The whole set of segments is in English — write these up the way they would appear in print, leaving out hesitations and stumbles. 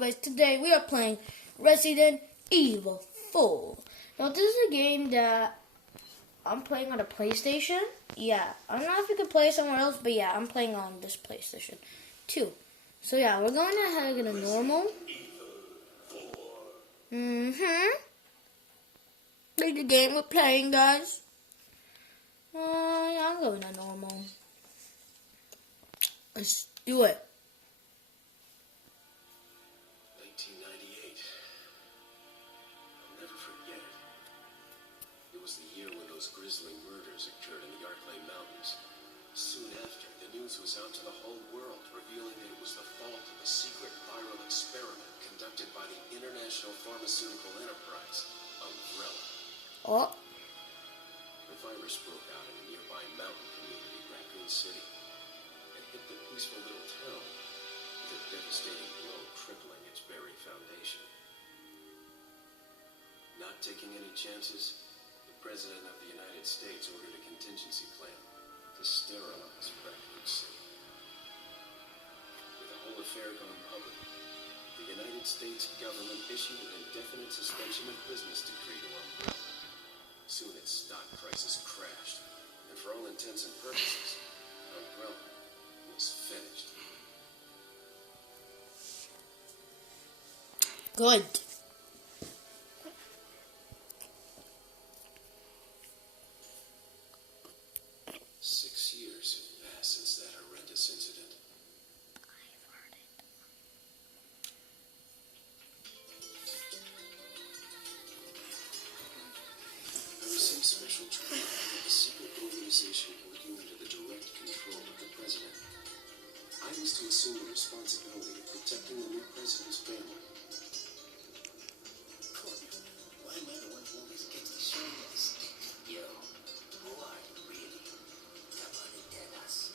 guys, today we are playing Resident Evil 4. Now this is a game that I'm playing on a PlayStation. Yeah, I don't know if you can play it somewhere else, but yeah, I'm playing on this PlayStation 2. So yeah, we're going ahead and get a normal. Like the game we're playing, guys. Yeah, I'm going to normal. Let's do it. 1998. I'll never forget it. It was the year when those grisly murders occurred in the Arklay Mountains. Soon after, the news was out to the whole world, revealing that it was the fault of a secret viral experiment conducted by the international pharmaceutical enterprise, Umbrella. Oh. The virus broke out in a nearby mountain community, Raccoon City, and hit the peaceful little town with a devastating blow crippling its very foundation. Not taking any chances, the President of the United States ordered a contingency plan to sterilize Raccoon City. With the whole affair gone public, the United States government issued an indefinite suspension of business decree to Umbrella. Soon its stock prices crashed, and for all intents and purposes, Umbrella was finished. Good. Six years have passed since that horrendous incident. I've heard it. I received special training from a secret organization working under the direct control of the president. I was to assume the responsibility of protecting the new president's family. Why am I the one who always gets the show this? Yo, who are you really? Come on and tell us.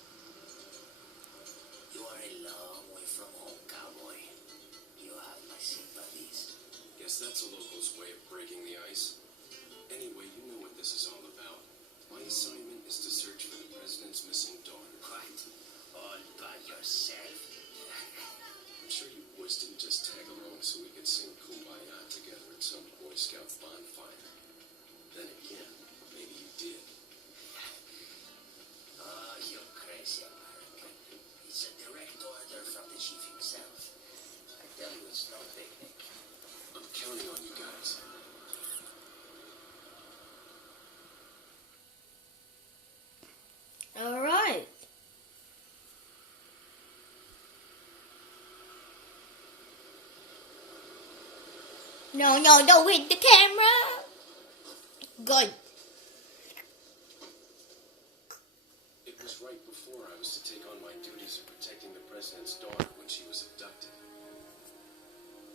You are a long way from home, cowboy. You have my sympathies. Guess that's a local's way of breaking the ice. Anyway, you know what this is all about. My assignment is to search for the president's missing daughter. What? All by yourself? I'm sure you boys didn't just tag along so we could sing Kumbaya together at some Boy Scout bonfire. Then again, maybe you did. Oh, you're crazy, American. It's a direct order from the chief himself. I tell you, it's no picnic. I'm counting on you guys. All right. No, don't hit the camera. Good. It was right before I was to take on my duties of protecting the president's daughter when she was abducted.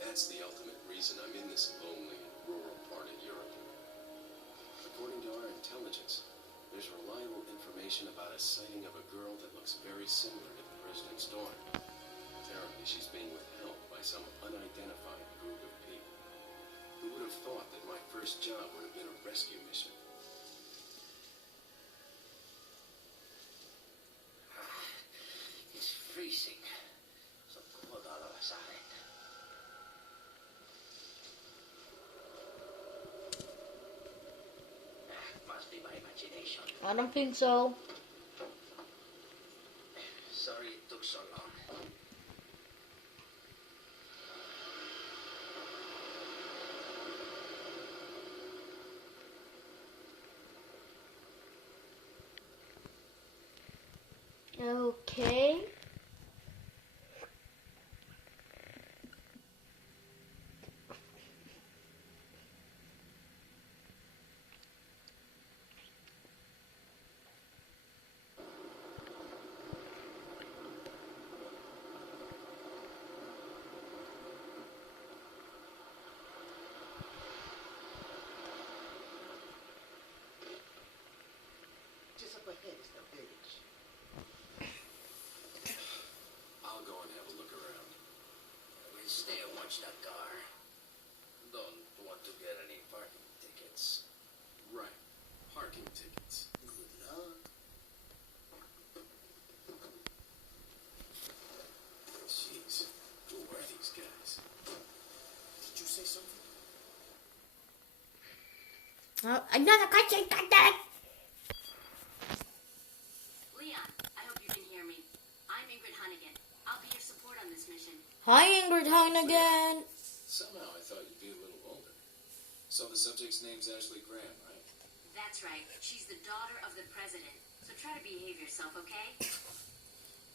That's the ultimate reason I'm in this lonely, rural part of Europe. According to our intelligence, there's reliable information about a sighting of a girl that looks very similar to the president's daughter. Apparently, she's being withheld by some unidentified group of people. Who would have thought that my first job would have been a rescue mission? It's freezing. So cold all of a sudden. Must be my imagination. I don't think so. Sorry it took so long. Okay. Just up ahead is the village. I'll go and have a look around. We'll stay and watch that car. Don't want to get any parking tickets. Right. Parking tickets. Good luck. Jeez. Who were these guys? Another question, goddamn! Leon, I hope you can hear me. I'm Ingrid Hunnigan. I'll be your support on this mission. Hi, Ingrid Hunnigan. Somehow I thought you'd be a little older. So the subject's name's Ashley Graham, right? That's right. She's the daughter of the president. So try to behave yourself, okay?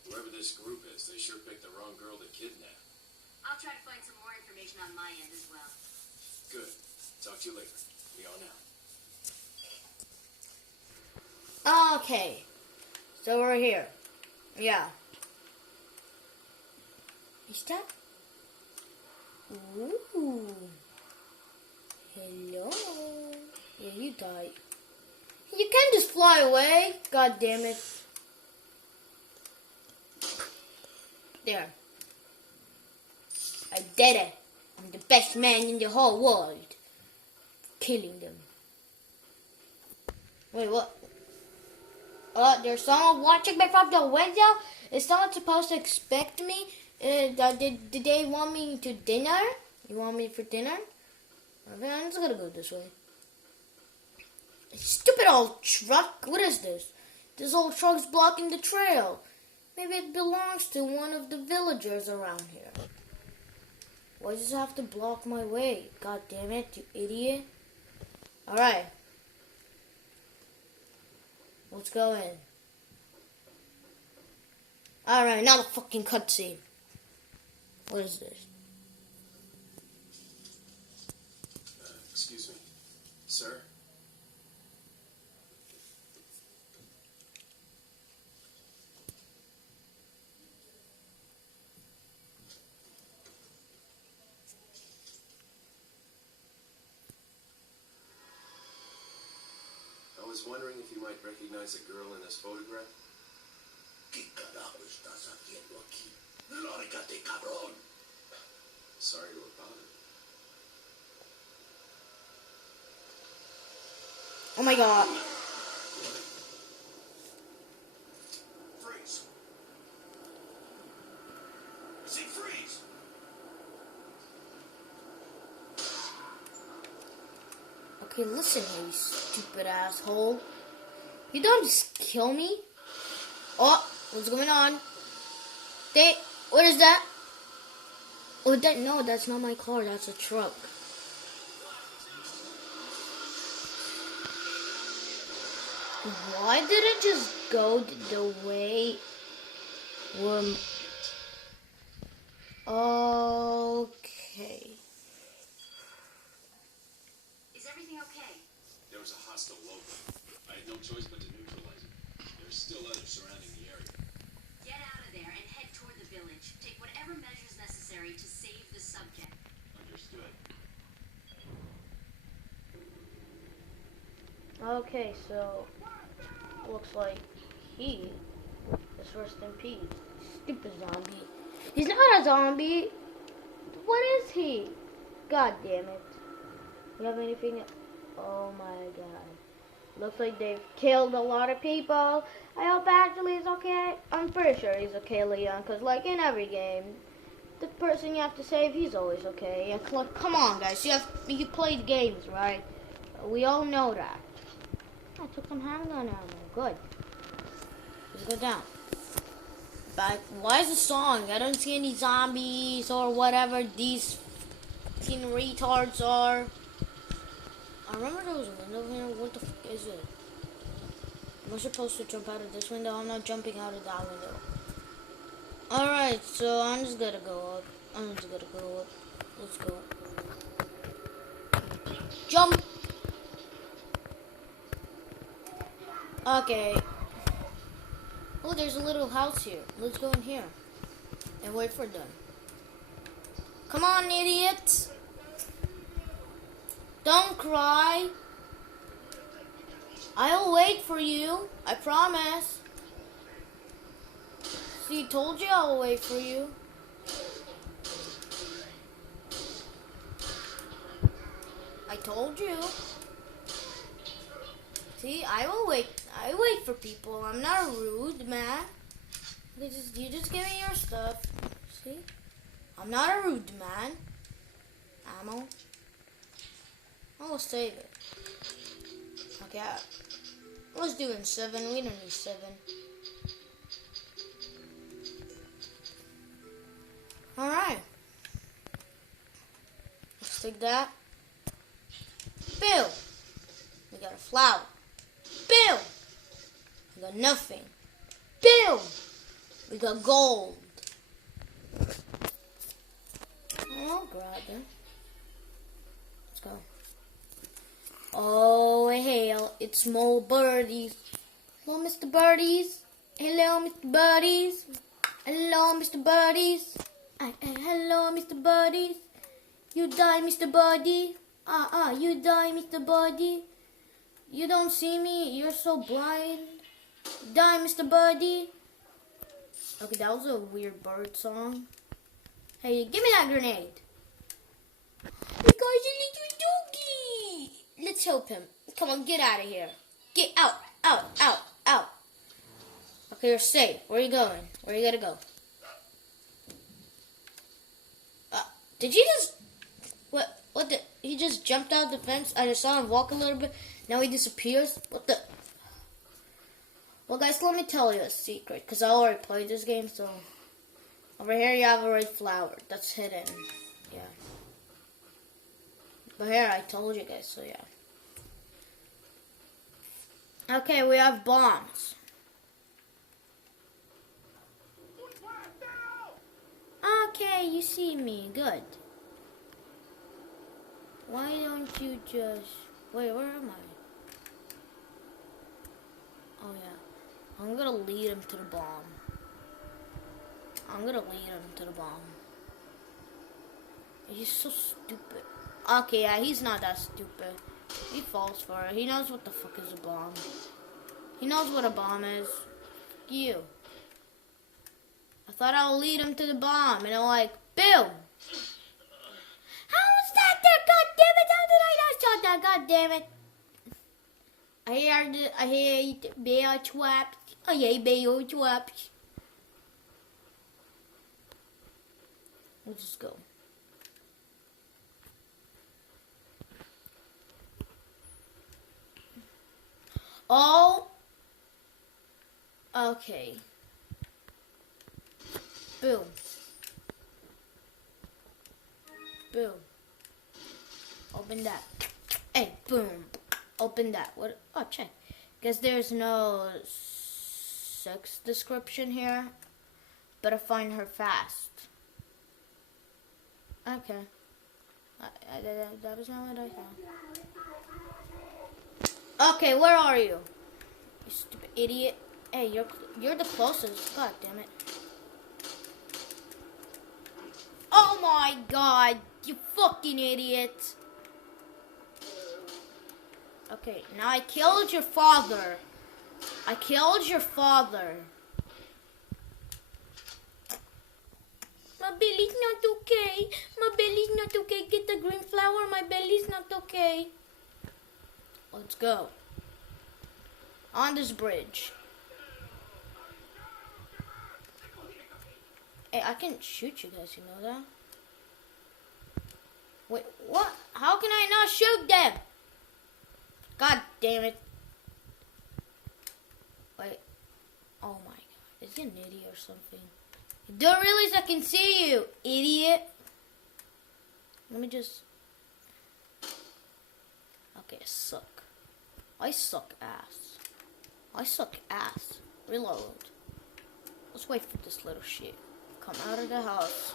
Whoever this group is, they sure picked the wrong girl to kidnap. I'll try to find some more information on my end as well. Good. Talk to you later. We on out. Okay. So we're here. Yeah. Is that? Ooh. Hello. Yeah, you died. You can't just fly away. God damn it. There. I did it. I'm the best man in the whole world. Killing them. Wait, what? There's someone watching me from the window? Is someone supposed to expect me? Did they want me to dinner? You want me for dinner? Okay, I'm just gonna go this way. Stupid old truck. What is this? This old truck's blocking the trail. Maybe it belongs to one of the villagers around here. Why does it have to block my way? God damn it, you idiot. Alright. Let's go in. Alright, now the fucking cutscene. What is this? Excuse me. Sir? I was wondering if you might recognize a girl in this photograph. ¿Qué carajo estás haciendo aquí? Lárgate, cabrón. Sorry to have bothered. Oh my god. Freeze. I say freeze. Okay, listen here, you stupid asshole. You don't just kill me. Oh, what's going on? What is that? Oh, no, that's not my car. That's a truck. Why did it just go the way? Okay. Is everything okay? There was a hostile local. I had no choice but to neutralize it. There's still others surrounding the area. Get out of there and head toward the village. Take whatever measures necessary to save the subject. Understood. Okay, so looks like he is rest in peace. Stupid zombie. He's not a zombie. What is he? God damn it. You have anything? Oh my god. Looks like they've killed a lot of people. I hope Ashley is okay. I'm pretty sure he's okay, Leon, because like in every game, the person you have to save, he's always okay. And come on, guys. You played games, right? We all know that. I took some handgun ammo. Good. Let's go down. But why is the song? I don't see any zombies or whatever these fucking retards are. I remember there was a window here. What the fuck is it? Am I supposed to jump out of this window? I'm not jumping out of that window. Alright, so I'm just gonna go up. Let's go. Jump! Okay. Oh, there's a little house here. Let's go in here and wait for them. Come on, idiots. Don't cry. I'll wait for you. I promise. See, told you I'll wait for you. I told you. See, I will wait. I wait for people. I'm not rude, man. You just give me your stuff. See? I'm not a rude man. Ammo. I will save it. Okay, let's do it in 7. We don't need 7. Alright. Let's take that. Bill! We got a flower. Bill! We got nothing. Bill! We got gold. I'll grab it. Let's go. Oh, hail. It's small birdies. Hello, Mr. Birdies. Hello, Mr. Birdies. Hello, Mr. Birdies. Hello, Mr. Birdies. You die, Mr. Birdie. You die, Mr. Birdie. You don't see me. You're so blind. Die, Mr. Birdie. Okay, that was a weird bird song. Hey, give me that grenade. Because a little doggy. Let's help him. Come on, get out of here. Get out, out, out, out. Okay, you're safe. Where are you going? Where are you gonna go? Did he just... What the... He just jumped out the fence. I just saw him walk a little bit. Now he disappears. What the... Well, guys, let me tell you a secret. Because I already played this game, so... Over here you have a red flower. That's hidden. Yeah. But here, I told you guys, so yeah. Okay, we have bombs. Okay, you see me. Good. Why don't you just... Wait, where am I? Oh, yeah. I'm gonna lead him to the bomb. I'm gonna lead him to the bomb. He's so stupid. Okay, yeah, he's not that stupid. He falls for it. He knows what the fuck is a bomb. He knows what a bomb is. You. I thought I'll lead him to the bomb. And I'm like, Bill! How was that there? God damn it! How did I not shot that? God damn it! I hate bear traps. I hate bear traps. Let's just go. Oh. Okay. Boom. Boom. Open that. Hey, boom. Open that. What? Oh, check. Guess there's no sex description here. Better find her fast. Okay. That was not what I thought. Okay, where are you? You stupid idiot. Hey, you're the closest. God damn it. Oh my god, you fucking idiot. Okay, now I killed your father. I killed your father. My belly's not okay. My belly's not okay. Get the green flower. My belly's not okay. Let's go. On this bridge. Hey, I can shoot you guys, you know that? Wait, what? How can I not shoot them? God damn it. Wait. Oh my god. Is he an idiot or something? You don't realize I can see you, idiot. Let me just... Okay, I suck. I suck ass. I suck ass. Reload. Let's wait for this little shit. Come out of the house.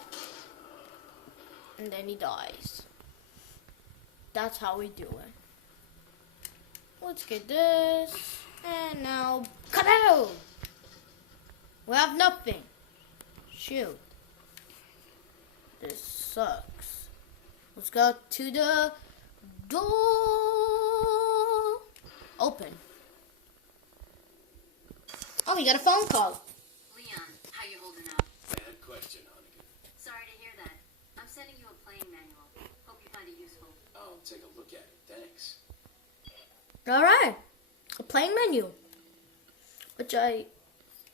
And then he dies. That's how we do it. Let's get this. And now... Kaboom! We have nothing. Shoot. This sucks. Let's go to the door. Open. Oh, we got a phone call. Leon, how you holding up? Bad question, Hannigan. Sorry to hear that. I'm sending you a playing manual. Hope you find it useful. I'll take a look at it. Thanks. Alright. A playing menu. Which I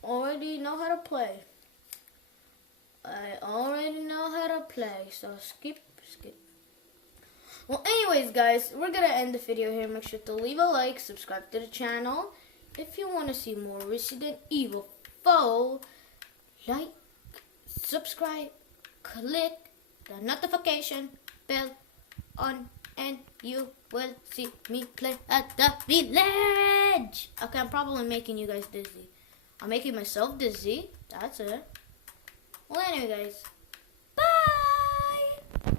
already know how to play. I already know how to play. So skip. Well, anyways, guys, we're gonna end the video here. Make sure to leave a like, subscribe to the channel. If you want to see more Resident Evil 4, like, subscribe, click the notification bell on, and you will see me play at the village. Okay, I'm probably making you guys dizzy. I'm making myself dizzy. That's it. Well, anyway, guys.